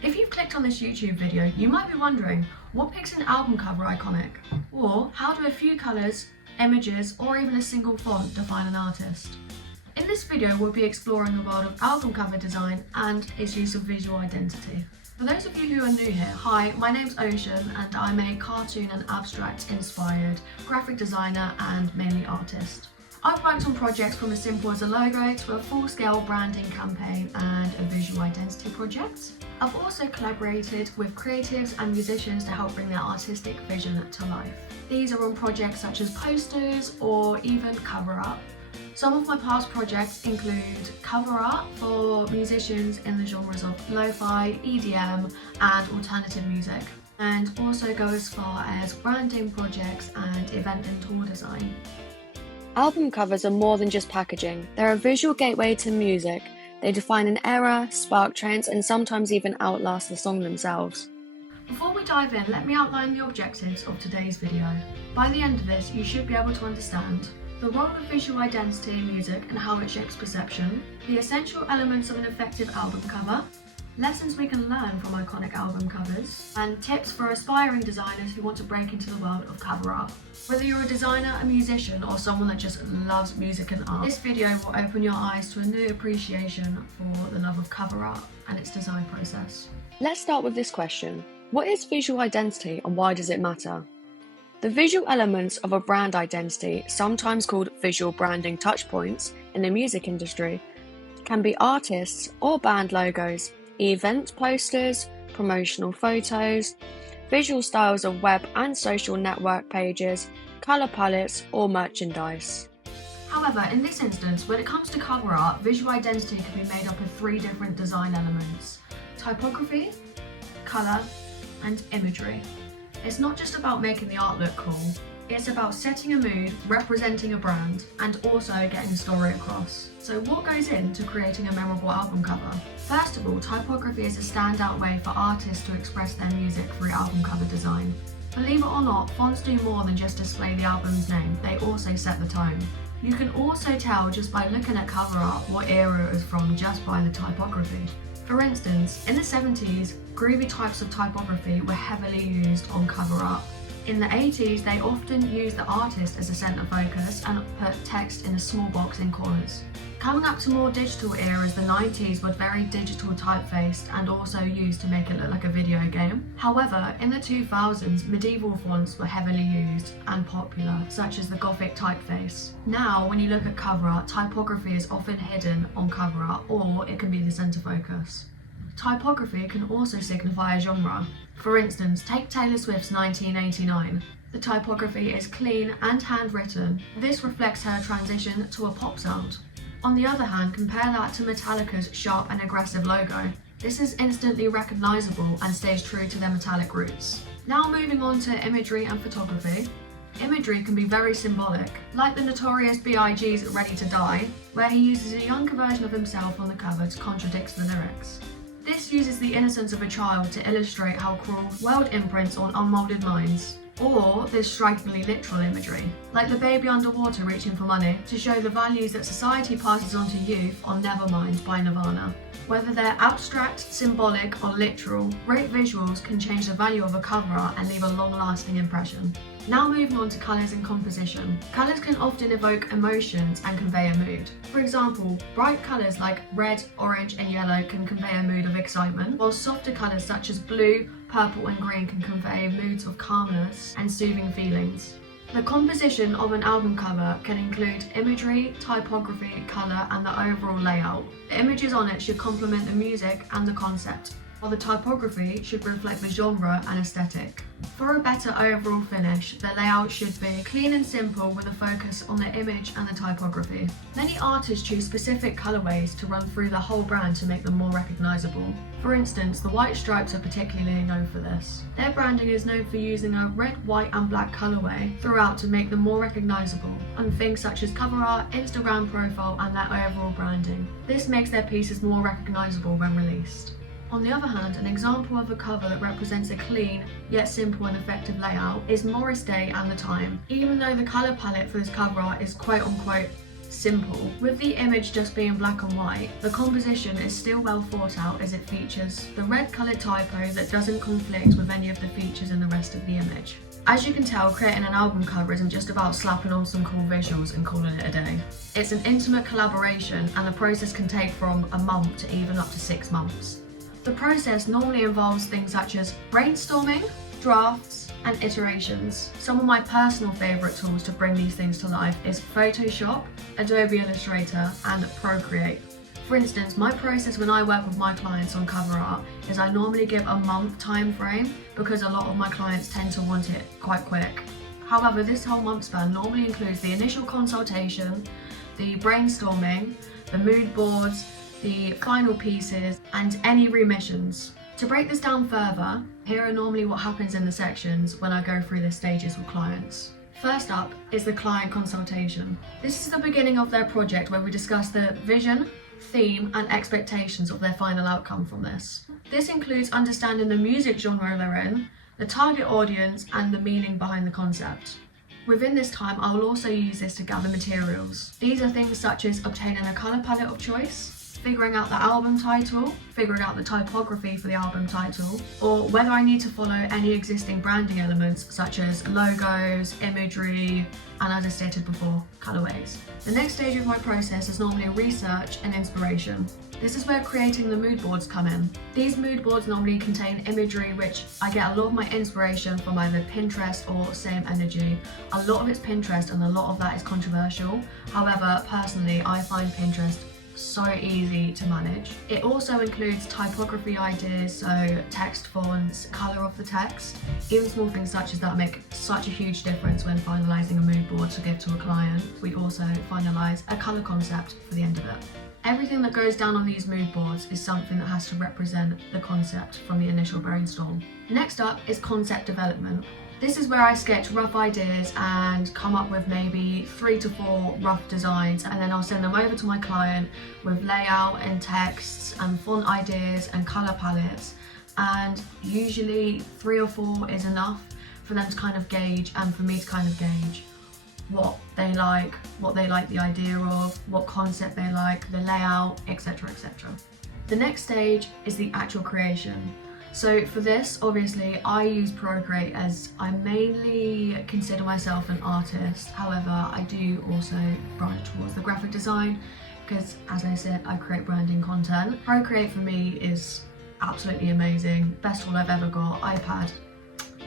If you've clicked on this YouTube video, you might be wondering, what makes an album cover iconic? Or how do a few colours, images, or even a single font define an artist? In this video, we'll be exploring the world of album cover design and its use of visual identity. For those of you who are new here, hi, my name's Ocean and I'm a cartoon and abstract inspired graphic designer and mainly artist. I've worked on projects from as simple as a logo to a full-scale branding campaign and a visual identity project. I've also collaborated with creatives and musicians to help bring their artistic vision to life. These are on projects such as posters or even cover art. Some of my past projects include cover art for musicians in the genres of lo-fi, EDM and alternative music, and also go as far as branding projects and event and tour design. Album covers are more than just packaging. They're a visual gateway to music. They define an era, spark trends, and sometimes even outlast the song themselves. Before we dive in, let me outline the objectives of today's video. By the end of this, you should be able to understand the role of visual identity in music and how it shapes perception, the essential elements of an effective album cover, lessons we can learn from iconic album covers, and tips for aspiring designers who want to break into the world of cover art. Whether you're a designer, a musician, or someone that just loves music and art, this video will open your eyes to a new appreciation for the love of cover art and its design process. Let's start with this question. What is visual identity and why does it matter? The visual elements of a brand identity, sometimes called visual branding touchpoints in the music industry, can be artists or band logos, event posters, promotional photos, visual styles of web and social network pages, colour palettes, or merchandise. However, in this instance, when it comes to cover art, visual identity can be made up of three different design elements: typography, colour, and imagery. It's not just about making the art look cool, it's about setting a mood, representing a brand, and also getting a story across. So what goes into creating a memorable album cover? First of all, typography is a standout way for artists to express their music through album cover design. Believe it or not, fonts do more than just display the album's name, they also set the tone. You can also tell just by looking at cover art what era it was from just by the typography. For instance, in the 70s, groovy types of typography were heavily used on cover art. In the 80s, they often used the artist as a centre focus and put text in a small box in corners. Coming up to more digital eras, the 90s were very digital typefaced and also used to make it look like a video game. However, in the 2000s, medieval fonts were heavily used and popular, such as the Gothic typeface. Now, when you look at cover art, typography is often hidden on cover art, or it can be the centre focus. Typography can also signify a genre. For instance, take Taylor Swift's 1989. The typography is clean and handwritten. This reflects her transition to a pop sound. On the other hand, compare that to Metallica's sharp and aggressive logo. This is instantly recognisable and stays true to their metallic roots. Now moving on to imagery and photography. Imagery can be very symbolic, like the notorious B.I.G.'s Ready to Die, where he uses a younger version of himself on the cover to contradict the lyrics. This uses the innocence of a child to illustrate how cruel world imprints on unmoulded minds. Or this strikingly literal imagery, like the baby underwater reaching for money, to show the values that society passes on to youth on Nevermind by Nirvana. Whether they're abstract, symbolic, or literal, great visuals can change the value of a cover art and leave a long-lasting impression. Now moving on to colours and composition. Colours can often evoke emotions and convey a mood. For example, bright colours like red, orange and yellow can convey a mood of excitement, while softer colours such as blue, purple and green can convey moods of calmness and soothing feelings. The composition of an album cover can include imagery, typography, colour and the overall layout. The images on it should complement the music and the concept, while the typography should reflect the genre and aesthetic. For a better overall finish, the layout should be clean and simple with a focus on the image and the typography. Many artists choose specific colourways to run through the whole brand to make them more recognisable. For instance, the White Stripes are particularly known for this. Their branding is known for using a red, white and black colourway throughout to make them more recognisable on things such as cover art, Instagram profile and their overall branding. This makes their pieces more recognisable when released. On the other hand, an example of a cover that represents a clean, yet simple and effective layout is Morris Day and the Time. Even though the colour palette for this cover art is quote unquote simple. With the image just being black and white, the composition is still well thought out as it features the red coloured typo that doesn't conflict with any of the features in the rest of the image. As you can tell, creating an album cover isn't just about slapping on some cool visuals and calling it a day. It's an intimate collaboration, and the process can take from a month to even up to 6 months. The process normally involves things such as brainstorming, drafts, and iterations. Some of my personal favourite tools to bring these things to life is Photoshop, Adobe Illustrator, and Procreate. For instance, my process when I work with my clients on cover art is I normally give a month time frame because a lot of my clients tend to want it quite quick. However, this whole month span normally includes the initial consultation, the brainstorming, the mood boards, the final pieces, and any remissions. To break this down further, here are normally what happens in the sections when I go through the stages with clients. First up is the client consultation. This is the beginning of their project where we discuss the vision, theme, and expectations of their final outcome from this. This includes understanding the music genre they're in, the target audience, and the meaning behind the concept. Within this time, I will also use this to gather materials. These are things such as obtaining a colour palette of choice, figuring out the album title, figuring out the typography for the album title, or whether I need to follow any existing branding elements such as logos, imagery, and as I stated before, colourways. The next stage of my process is normally research and inspiration. This is where creating the mood boards come in. These mood boards normally contain imagery which I get a lot of my inspiration from either Pinterest or Same Energy. A lot of it's Pinterest and a lot of that is controversial. However, personally, I find Pinterest so easy to manage. It also includes typography ideas, so text fonts, colour of the text. Even small things such as that make such a huge difference when finalising a mood board to give to a client. We also finalise a colour concept for the end of it. Everything that goes down on these mood boards is something that has to represent the concept from the initial brainstorm. Next up is concept development. This is where I sketch rough ideas and come up with maybe 3 to 4 rough designs, and then I'll send them over to my client with layout and texts and font ideas and colour palettes, and usually 3 or 4 is enough for them to kind of gauge and for me to kind of gauge what they like the idea of, what concept they like, the layout, etc, etc. The next stage is the actual creation. So for this, obviously, I use Procreate as I mainly consider myself an artist. However, I do also branch towards the graphic design because, as I said, I create branding content. Procreate for me is absolutely amazing. Best tool I've ever got. iPad,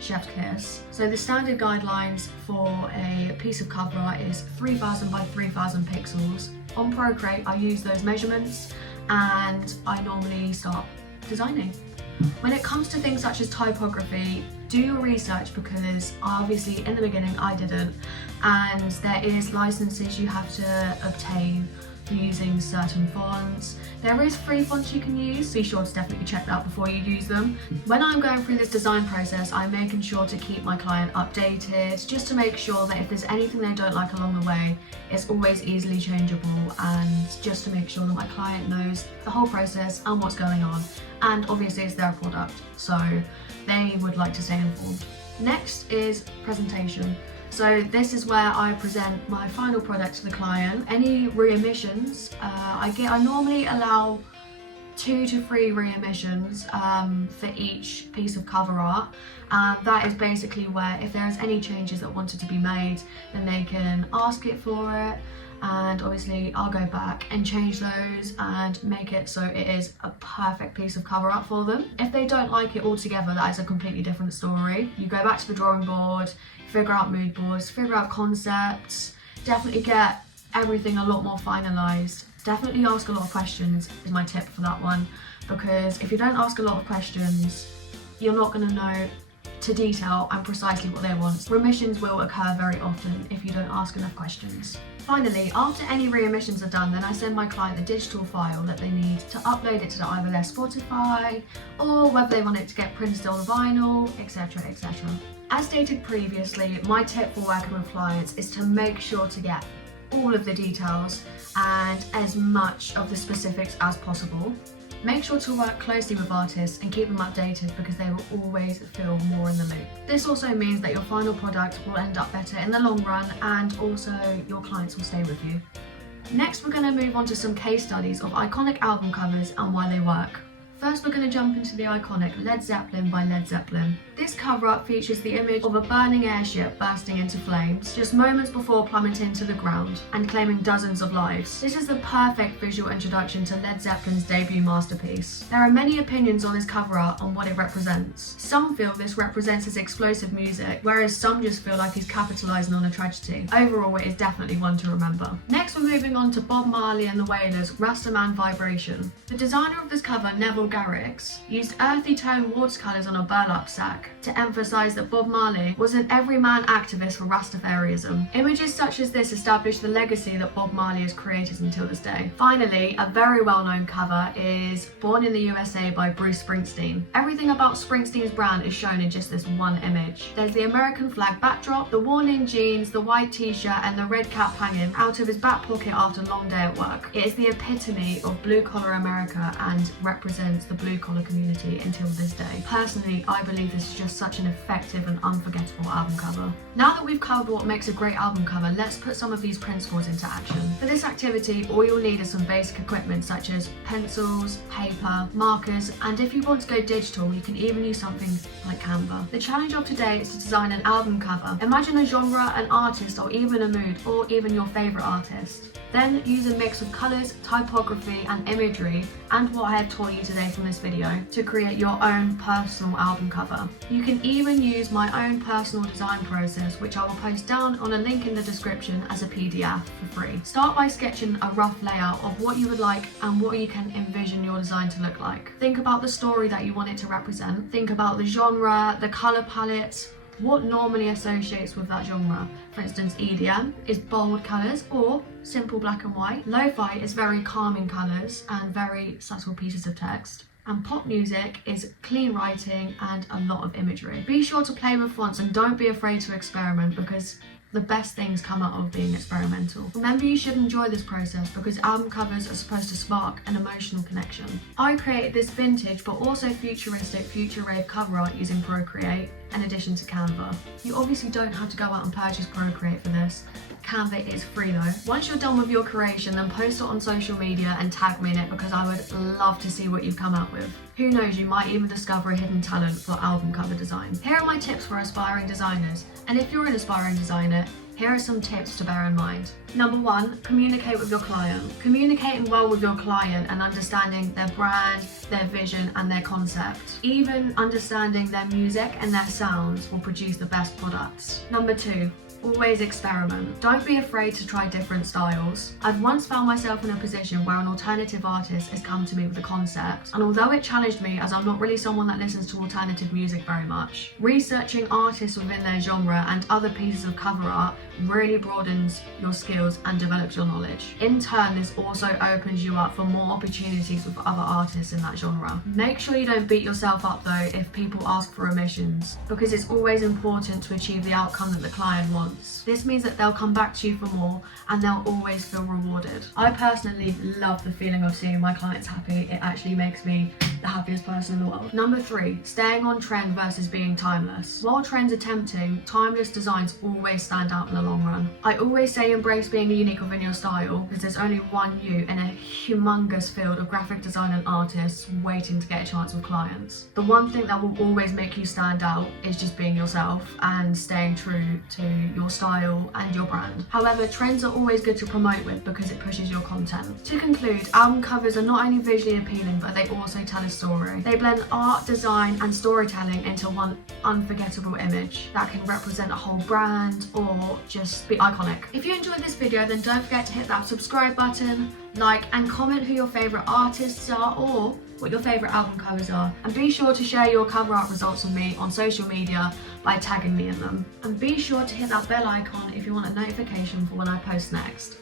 chef's kiss. So the standard guidelines for a piece of cover art is 3000 by 3000 pixels. On Procreate, I use those measurements and I normally start designing. When it comes to things such as typography, do your research because obviously in the beginning I didn't, and there is licenses you have to obtain for using certain fonts. There is free fonts you can use, so be sure to definitely check that out before you use them. When I'm going through this design process, I'm making sure to keep my client updated, just to make sure that if there's anything they don't like along the way, it's always easily changeable, and just to make sure that my client knows the whole process and what's going on. And obviously it's their product, so they would like to stay informed. Next is presentation. So this is where I present my final product to the client. Any reemissions, I normally allow 2 to 3 reemissions for each piece of cover art. And that is basically where if there's any changes that wanted to be made, then they can ask it for it. And obviously I'll go back and change those and make it so it is a perfect piece of cover art for them. If they don't like it altogether, that is a completely different story. You go back to the drawing board, figure out mood boards, figure out concepts, definitely get everything a lot more finalised. Definitely ask a lot of questions is my tip for that one, because if you don't ask a lot of questions, you're not going to know to detail and precisely what they want. Remissions will occur very often if you don't ask enough questions. Finally, after any reemissions are done, then I send my client the digital file that they need to upload it to either their Spotify or whether they want it to get printed on vinyl, etc, etc. As stated previously, my tip for working with clients is to make sure to get all of the details and as much of the specifics as possible. Make sure to work closely with artists and keep them updated because they will always feel more in the loop. This also means that your final product will end up better in the long run, and also your clients will stay with you. Next, we're going to move on to some case studies of iconic album covers and why they work. First, we're going to jump into the iconic Led Zeppelin by Led Zeppelin. This cover-up features the image of a burning airship bursting into flames just moments before plummeting to the ground and claiming dozens of lives. This is the perfect visual introduction to Led Zeppelin's debut masterpiece. There are many opinions on this cover art on what it represents. Some feel this represents his explosive music, whereas some just feel like he's capitalising on a tragedy. Overall, it is definitely one to remember. Next, we're moving on to Bob Marley and the Wailers' Rastaman Vibration. The designer of this cover, Neville Garrix, used earthy tone watercolours on a burlap sack to emphasise that Bob Marley was an everyman activist for Rastafarianism. Images such as this establish the legacy that Bob Marley has created until this day. Finally, a very well-known cover is Born in the USA by Bruce Springsteen. Everything about Springsteen's brand is shown in just this one image. There's the American flag backdrop, the worn-in jeans, the white t-shirt and the red cap hanging out of his back pocket after a long day at work. It is the epitome of blue-collar America and represents the blue-collar community until this day. Personally, I believe this is just such an effective and unforgettable album cover. Now that we've covered what makes a great album cover, let's put some of these principles into action. For this activity, all you'll need is some basic equipment such as pencils, paper, markers, and if you want to go digital, you can even use something like Canva. The challenge of today is to design an album cover. Imagine a genre, an artist, or even a mood, or even your favourite artist. Then use a mix of colours, typography and imagery and what I have taught you today from this video to create your own personal album cover. You can even use my own personal design process, which I will post down on a link in the description as a PDF for free. Start by sketching a rough layout of what you would like and what you can envision your design to look like. Think about the story that you want it to represent. Think about the genre, the colour palette, what normally associates with that genre. For instance, EDM is bold colours or simple black and white. Lo-fi is very calming colours and very subtle pieces of text. And pop music is clean writing and a lot of imagery. Be sure to play with fonts and don't be afraid to experiment because the best things come out of being experimental. Remember, you should enjoy this process because album covers are supposed to spark an emotional connection. I created this vintage but also futuristic future rave cover art using Procreate in addition to Canva. You obviously don't have to go out and purchase Procreate for this. Canva is free though. Once you're done with your creation, then post it on social media and tag me in it because I would love to see what you've come up with. Who knows, you might even discover a hidden talent for album cover design. Here are my tips for aspiring designers, and if you're an aspiring designer, here are some tips to bear in mind. Number 1, communicate with your client. Communicating well with your client and understanding their brand, their vision and their concept. Even understanding their music and their sounds will produce the best products. Number 2, always experiment. Don't be afraid to try different styles. I've once found myself in a position where an alternative artist has come to me with a concept, and although it challenged me as I'm not really someone that listens to alternative music very much, researching artists within their genre and other pieces of cover art really broadens your skills and develops your knowledge. In turn, this also opens you up for more opportunities with other artists in that genre. Make sure you don't beat yourself up though if people ask for omissions, because it's always important to achieve the outcome that the client wants. This means that they'll come back to you for more and they'll always feel rewarded. I personally love the feeling of seeing my clients happy. It actually makes me the happiest person in the world. Number 3, staying on trend versus being timeless. While trends are tempting, timeless designs always stand out in the long run. I always say embrace being unique within your style because there's only one you in a humongous field of graphic design and artists waiting to get a chance with clients. The one thing that will always make you stand out is just being yourself and staying true to your style and your brand. However, trends are always good to promote with because it pushes your content. To conclude, album covers are not only visually appealing but they also tell a story. They blend art, design and storytelling into one unforgettable image that can represent a whole brand or just be iconic. If you enjoyed this video, then don't forget to hit that subscribe button, like and comment who your favourite artists are or what your favourite album covers are, and be sure to share your cover art results with me on social media by tagging me in them. And be sure to hit that bell icon if you want a notification for when I post next.